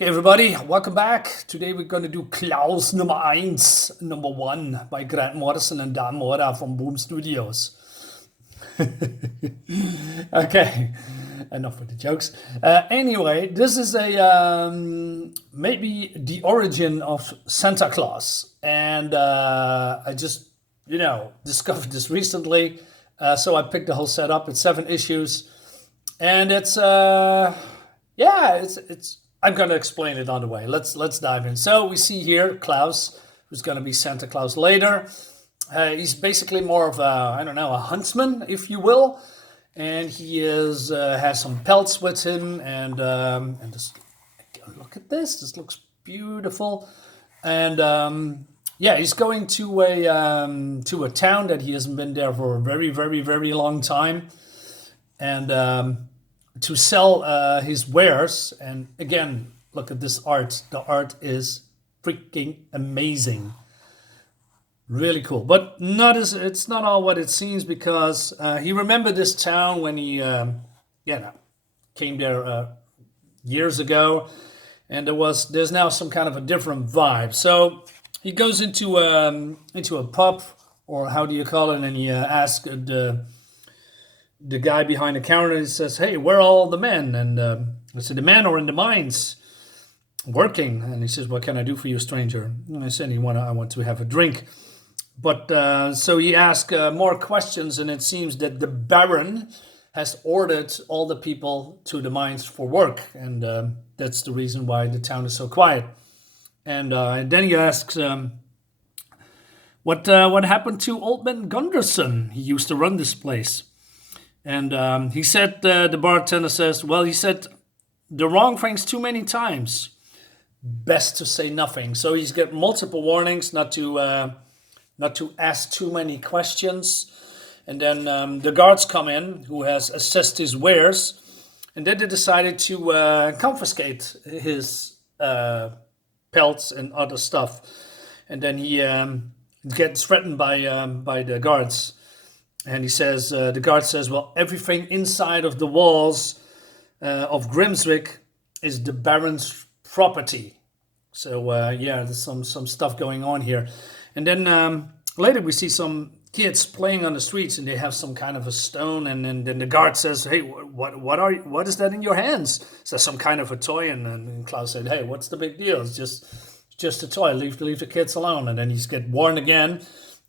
Okay, everybody, welcome back. Today we're going to do Klaus number 1 by Grant Morrison and Dan Mora from Boom Studios. Okay, enough with the jokes. Anyway, this is maybe the origin of Santa Claus, and I just discovered this recently, so I picked the whole set up. It's 7 issues, and it's I'm gonna explain it on the way. Let's dive in. So we see here Klaus, who's gonna be Santa Claus later. He's basically more of a huntsman, if you will, and he has some pelts with him, and just look at this. This looks beautiful, and he's going to a town that he hasn't been there for a very, very, very long time, and to sell his wares. And again, look at this art. The art is freaking amazing. Really cool, but it's not all what it seems, because he remembered this town when he came there years ago, and there's now some kind of a different vibe. So he goes into a pub, or how do you call it, and he asks the guy behind the counter. He says, "Hey, where are all the men?" And I said, "The men are in the mines working." And he says, "What can I do for you, stranger?" And I said, I want to have a drink." But so he asked more questions, and it seems that the Baron has ordered all the people to the mines for work, and that's the reason why the town is so quiet. And then he asks, what happened to Old Man Gunderson? He used to run this place. And he said, the bartender says, "Well, he said the wrong things too many times. Best to say nothing." So he's got multiple warnings not to ask too many questions. And then the guards come in, who has assessed his wares, and then they decided to confiscate his pelts and other stuff. And then he gets threatened by the guards. And he says, the guard says, "Well, everything inside of the walls of Grimswick is the Baron's property." So there's some stuff going on here. And then later we see some kids playing on the streets, and they have some kind of a stone. And then the guard says, "Hey, what is that in your hands?" Is that some kind of a toy? And Klaus said, "Hey, what's the big deal? It's just a toy. Leave the kids alone." And then he's get warned again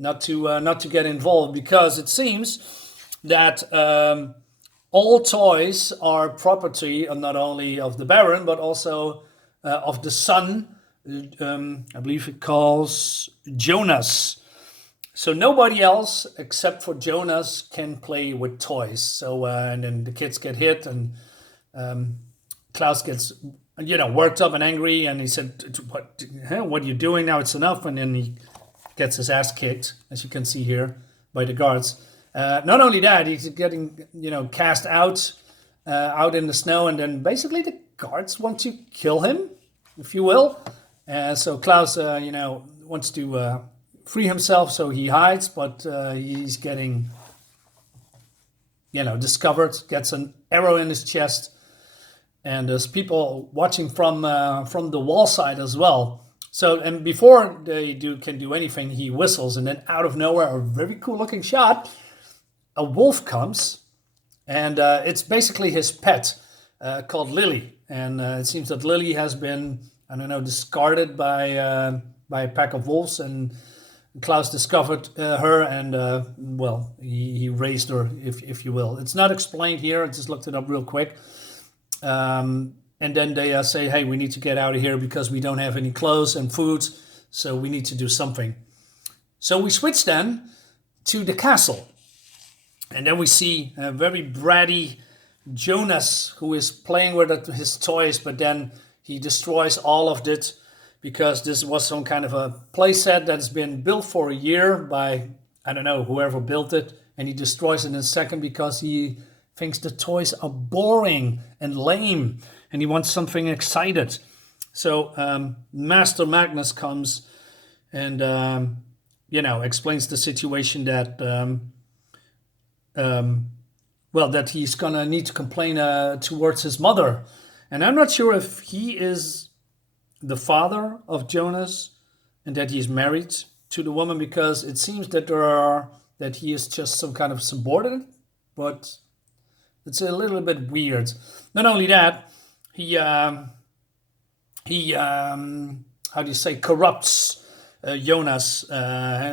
not to get involved, because it seems that all toys are property not only of the Baron, but also of the son. I believe it calls Jonas. So nobody else except for Jonas can play with toys. So and then the kids get hit, and Klaus gets worked up and angry, and he said, what are you doing now? It's enough." And then he gets his ass kicked, as you can see here, by the guards. Not only that, he's getting cast out in the snow, and then basically the guards want to kill him, if you will. So Klaus wants to free himself, so he hides, but he's getting discovered, gets an arrow in his chest, and there's people watching from the wall side as well. So, and before they can do anything, he whistles, and then out of nowhere, a very cool looking shot, a wolf comes, and it's basically his pet called Lily. And it seems that Lily has been, discarded by a pack of wolves, and Klaus discovered her, and he raised her, if you will. It's not explained here. I just looked it up real quick. And then they say, "Hey, we need to get out of here because we don't have any clothes and food, so we need to do something." So we switch then to the castle. And then we see a very bratty Jonas, who is playing with his toys, but then he destroys all of it, because this was some kind of a playset that's been built for a year by, whoever built it, and he destroys it in a second because he thinks the toys are boring and lame, and he wants something excited. So Master Magnus comes and explains the situation that that he's gonna need to complain towards his mother, and I'm not sure if he is the father of Jonas and that he's married to the woman, because it seems that he is just some kind of subordinate, but it's a little bit weird. Not only that, he how do you say, corrupts Jonas,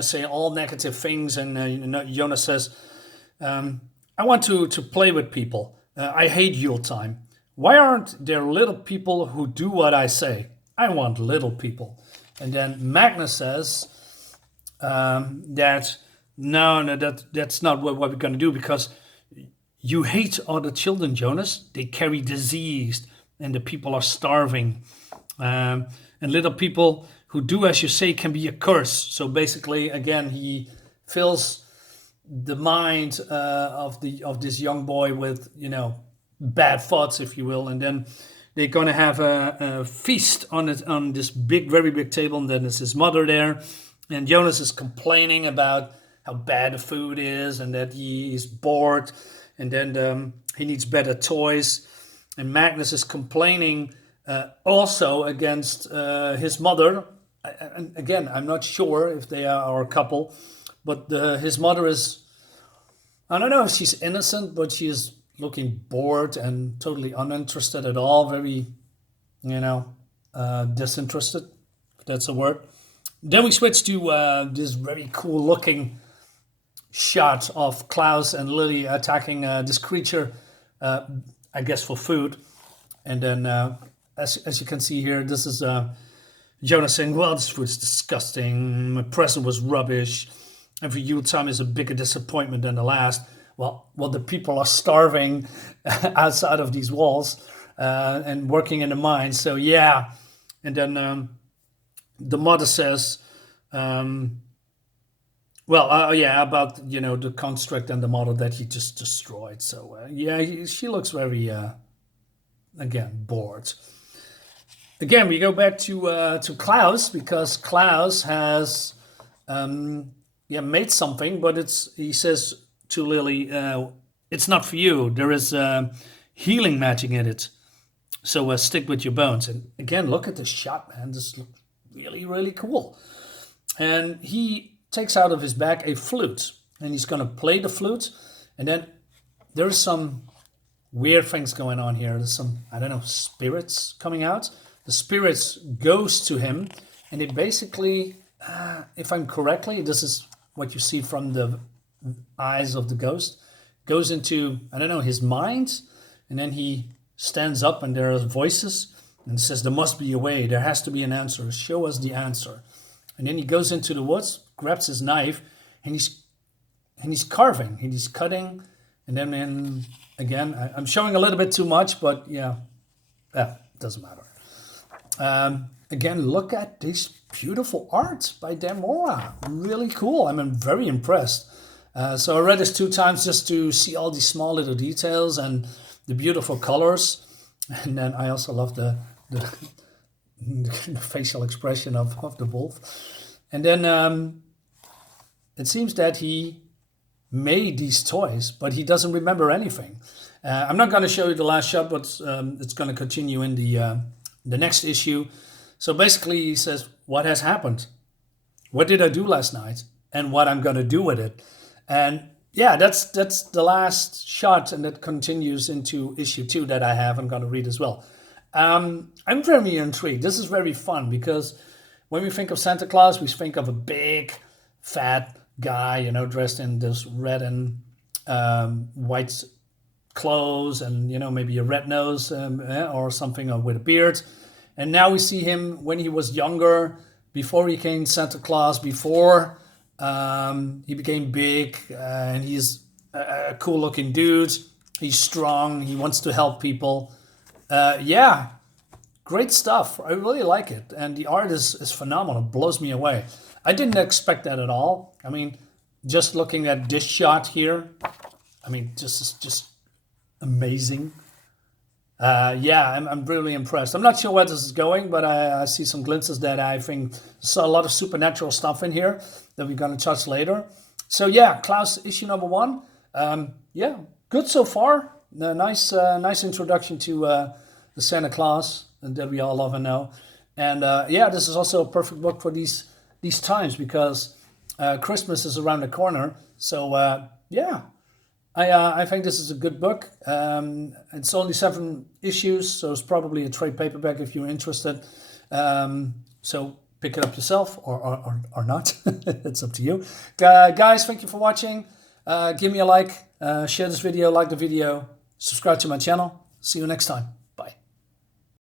say all negative things, and Jonas says, I want to play with people. I hate Yuletime. Why aren't there little people who do what I say? I want little people. And then Magnus says that no, that's not what we're going to do, because you hate other children, Jonas. They carry disease and the people are starving. And little people who do as you say can be a curse. So basically, again, he fills the mind of this young boy with, bad thoughts, if you will. And then they're going to have a feast on this very big table. And then there's his mother there. And Jonas is complaining about how bad the food is and that he is bored. And then he needs better toys. And Magnus is complaining also against his mother. And again, I'm not sure if they are a couple, but his mother is, I don't know if she's innocent, but she is looking bored and totally uninterested at all. Very, disinterested, if that's a word. Then we switch to this very cool looking shot of Klaus and Lily attacking this creature, I guess for food. And then, as you can see here, this is Jonas saying, well, this food's disgusting. My present was rubbish. Every Yuletime is a bigger disappointment than the last. Well, the people are starving outside of these walls and working in the mines. So, yeah. And then the mother says, about, the construct and the model that he just destroyed. So, she looks very, again, bored. Again, we go back to Klaus, because Klaus has made something, but he says to Lily, it's not for you. There is healing magic in it. So stick with your bones. And again, look at this shot, man. This looks really, really cool. And he takes out of his bag a flute, and he's going to play the flute. And then there's some weird things going on here. There's some, spirits coming out. The spirits goes to him, and it basically, if I'm correctly, this is what you see from the eyes of the ghost, goes into, his mind, and then he stands up and there are voices and says, there must be a way, there has to be an answer, show us the answer. And then he goes into the woods, grabs his knife, and he's carving, and he's cutting, and then again, I'm showing a little bit too much, but it doesn't matter. Again, look at this beautiful art by Demora. Really cool. I'm very impressed. So I read this 2 times just to see all these small little details and the beautiful colors. And then I also love the facial expression of the wolf. And then it seems that he made these toys, but he doesn't remember anything. I'm not going to show you the last shot, but it's going to continue in the next issue. So basically he says, what has happened? What did I do last night? And what I'm going to do with it. And that's the last shot, and that continues into issue 2 that I have. I'm going to read as well. I'm very intrigued. This is very fun, because when we think of Santa Claus, we think of a big, fat guy, dressed in this red and white clothes and, maybe a red nose or something, or with a beard. And now we see him when he was younger, before he became Santa Claus, before he became big, and he's a cool looking dude. He's strong. He wants to help people. Great stuff. I really like it. And the art is phenomenal. It blows me away. I didn't expect that at all. Just looking at this shot here, just amazing. I'm really impressed. I'm not sure where this is going, but I see some glimpses that I think saw a lot of supernatural stuff in here that we're going to touch later. So Klaus, issue number 1. Good so far. Nice introduction to the Santa Claus that we all love and know. And yeah, this is also a perfect book for these times, because Christmas is around the corner. So yeah, I think this is a good book. It's only 7 issues, so it's probably a trade paperback if you're interested. So pick it up yourself, or not. It's up to you. Guys, thank you for watching. Give me a like, share this video, like the video, subscribe to my channel. See you next time.